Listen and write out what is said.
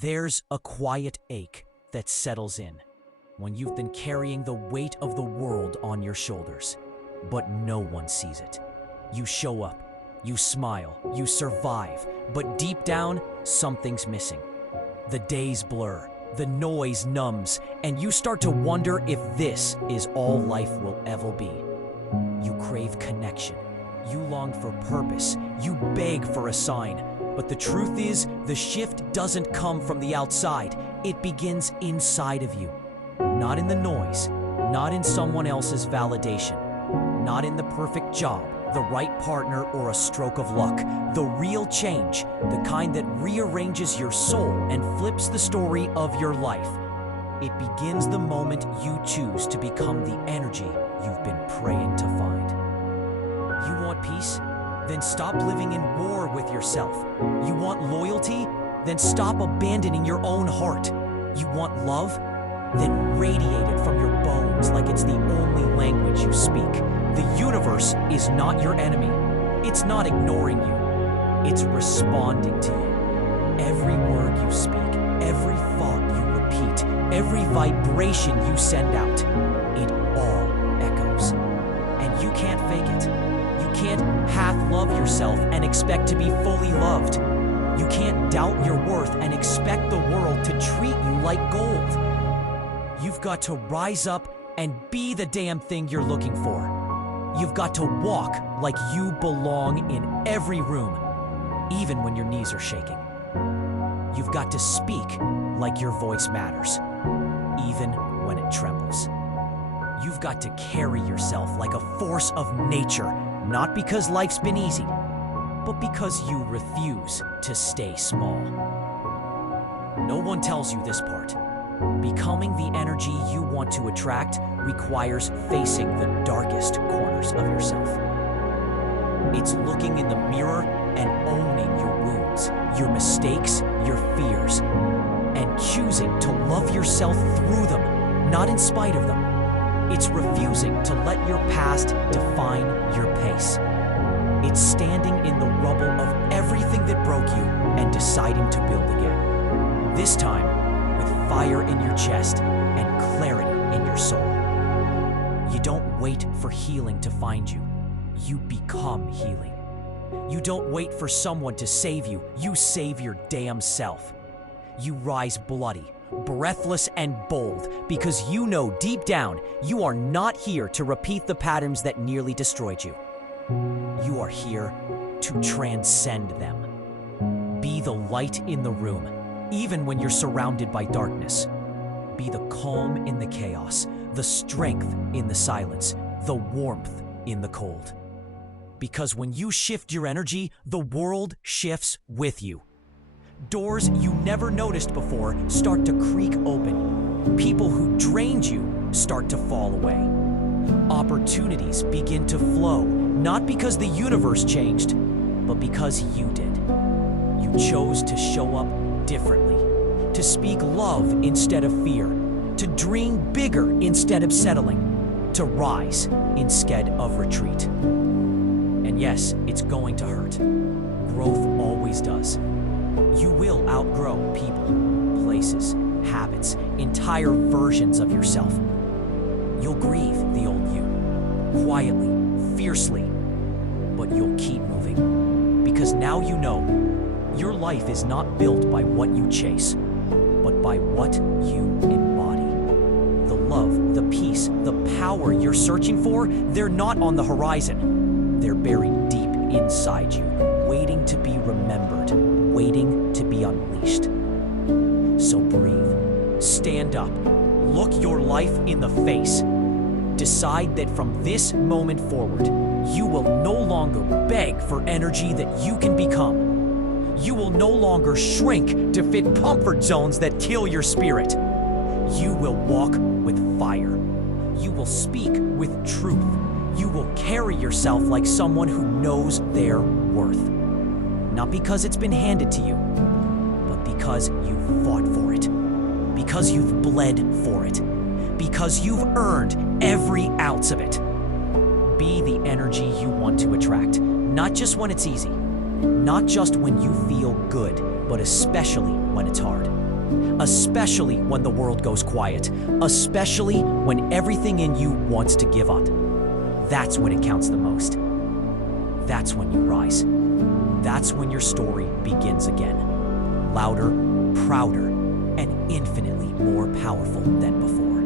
There's a quiet ache that settles in when you've been carrying the weight of the world on your shoulders, but no one sees it. You show up, you smile, you survive, but deep down, something's missing. The days blur, the noise numbs, and you start to wonder if this is all life will ever be. You crave connection, you long for purpose, you beg for a sign, but the truth is, the shift doesn't come from the outside, it begins inside of you. Not in the noise, not in someone else's validation, not in the perfect job, the right partner, or a stroke of luck. The real change, the kind that rearranges your soul and flips the story of your life. It begins the moment you choose to become the energy you've been praying to find. You want peace? Then stop living in war with yourself. You want loyalty? Then stop abandoning your own heart. You want love? Then radiate it from your bones like it's the only language you speak. The universe is not your enemy. It's not ignoring you. It's responding to you. Every word you speak, every thought you repeat, every vibration you send out, it all echoes. And you can't fake it. You can't half-love yourself and expect to be fully loved. You can't doubt your worth and expect the world to treat you like gold. You've got to rise up and be the damn thing you're looking for. You've got to walk like you belong in every room, even when your knees are shaking. You've got to speak like your voice matters, even when it trembles. You've got to carry yourself like a force of nature, not because life's been easy, but because you refuse to stay small. No one tells you this part. Becoming the energy you want to attract requires facing the darkest corners of yourself. It's looking in the mirror and owning your wounds, your mistakes, your fears, and choosing to love yourself through them, not in spite of them. It's refusing to let your past define your pace. It's standing in the rubble of everything that broke you and deciding to build again. This time, with fire in your chest and clarity in your soul. You don't wait for healing to find you. You become healing. You don't wait for someone to save you. You save your damn self. You rise bloody, breathless, and bold because you know deep down you are not here to repeat the patterns that nearly destroyed you. You are here to transcend them. Be the light in the room, even when you're surrounded by darkness. Be the calm in the chaos, the strength in the silence, the warmth in the cold. Because when you shift your energy, the world shifts with you. Doors you never noticed before start to creak open. People who drained you start to fall away. Opportunities begin to flow, not because the universe changed, but because you did. You chose to show up differently, to speak love instead of fear, to dream bigger instead of settling, to rise instead of retreat. And yes, it's going to hurt. Growth always does. You will outgrow people, places, habits, entire versions of yourself. You'll grieve the old you, quietly, fiercely, but you'll keep moving. Because now you know your life is not built by what you chase, but by what you embody. The love, the peace, the power you're searching for, they're not on the horizon. They're buried deep inside you, waiting to be remembered, waiting to be unleashed. So breathe, stand up, look your life in the face. Decide that from this moment forward, you will no longer beg for energy that you can become. You will no longer shrink to fit comfort zones that kill your spirit. You will walk with fire. You will speak with truth. You will carry yourself like someone who knows their worth. Not because it's been handed to you, but because you fought for it. Because you've bled for it. Because you've earned every ounce of it. Be the energy you want to attract, not just when it's easy. Not just when you feel good, but especially when it's hard. Especially when the world goes quiet. Especially when everything in you wants to give up. That's when it counts the most. That's when you rise. That's when your story begins again. Louder, prouder, and infinitely more powerful than before.